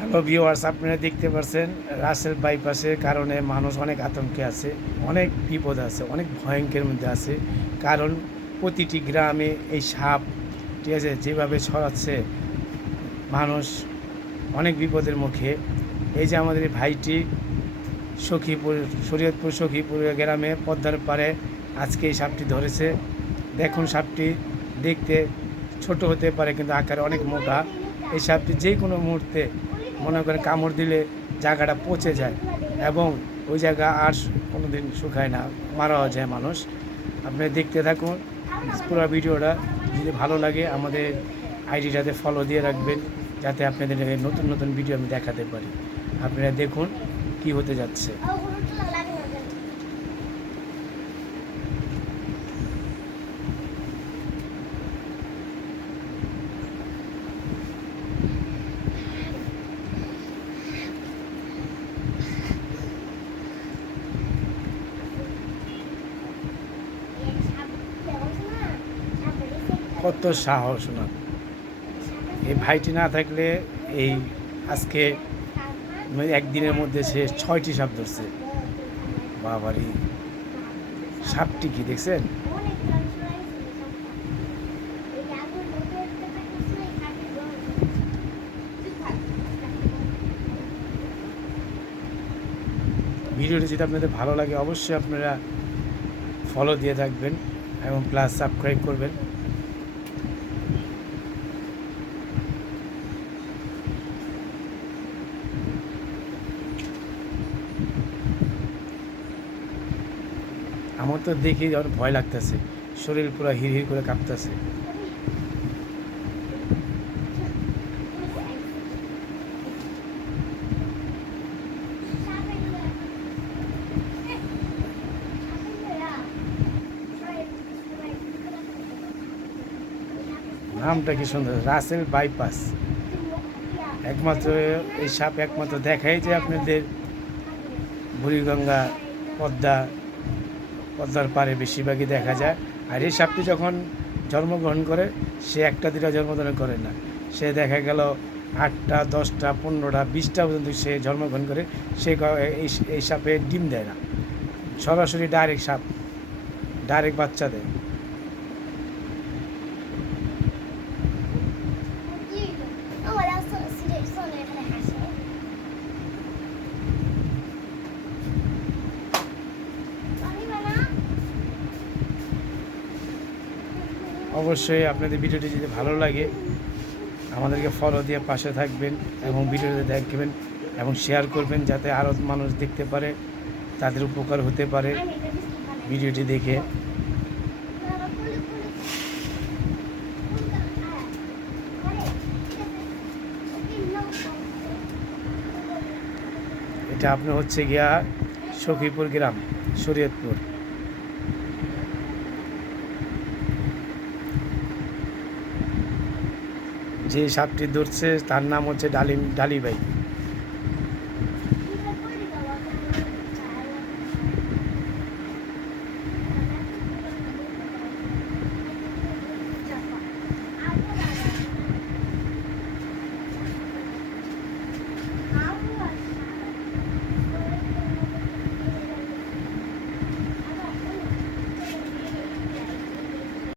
Hello viewers, আপনারা দেখতে পাচ্ছেন রাসেল বাইপাসের কারণে মানুষ অনেক আতঙ্কে আছে, অনেক বিপদ আছে, অনেক ভয়ঙ্করের মধ্যে আছে। কারণ প্রতিটি গ্রামে এই সাপ, ঠিক আছে, যেভাবে ছড়াচ্ছে, মানুষ অনেক বিপদের মুখে। এই যে আমাদের এই ভাইটি সখীপুর, শরীয়তপুর সখীপুর গ্রামে পদ্মার পাড়ে আজকে এই সাপটি ধরেছে। দেখুন, সাপটি দেখতে ছোট হতে পারে কিন্তু আকারে অনেক মোটা। এই সাপটি যে কোনো মুহূর্তে মনে করে কামড় দিলে জায়গাটা পচে যায় এবং ওই জায়গা আর কোনো দিন শুকায় না, মারাও যায় মানুষ। আপনি দেখতে থাকুন পুরো ভিডিওটা। যদি ভালো লাগে আমাদের আইডিটাতে ফলো দিয়ে রাখবেন, যাতে আপনাদের নতুন নতুন ভিডিও আমি দেখাতে পারি। আপনারা দেখুন কি হতে যাচ্ছে। কত সাহস না! এই ভাইটি না থাকলে এই আজকে একদিনের মধ্যে সে 6টি সাপ ধরছে। বাবারি, সাপটি কি দেখছেন? ভিডিওটি যদি আপনাদের ভালো লাগে অবশ্যই আপনারা ফলো দিয়ে থাকবেন এবং প্লাস সাবস্ক্রাইব করবেন। আমার তো দেখি অনেক ভয় লাগতেছে, শরীর পুরো হিড়হিড় করে কাঁপতেছে। নামটা কি সুন্দর, রাসেল বাইপাস। একমাত্র এই সাপ একমাত্র দেখাই যে আপনাদের বুড়িগঙ্গা, পদ্মার পাড়ে বেশিরভাগই দেখা যায়। আর এই সাপটি যখন জন্মগ্রহণ করে সে একটা দুটা জন্মগ্রহণ করে না, সে দেখা গেল 8টা 10টা 15টা 20টা পর্যন্ত সে জন্মগ্রহণ করে। সে এই সাপে ডিম দেয় না, সরাসরি ডাইরেক্ট সাপ ডাইরেক্ট বাচ্চা দেয়। অবশ্যই আপনাদের ভিডিওটি যদি ভালো লাগে আমাদেরকে ফলো দিয়ে পাশে থাকবেন এবং ভিডিওটি দেখবেন এবং শেয়ার করবেন, যাতে আরও মানুষ দেখতে পারে, তাদের উপকার হতে পারে ভিডিওটি দেখে। এটা আপনার হচ্ছে গিয়া সখীপুর গ্রাম, শরীয়তপুর। যে সাপটি ধরছে তার নাম হচ্ছে ডালিবাই।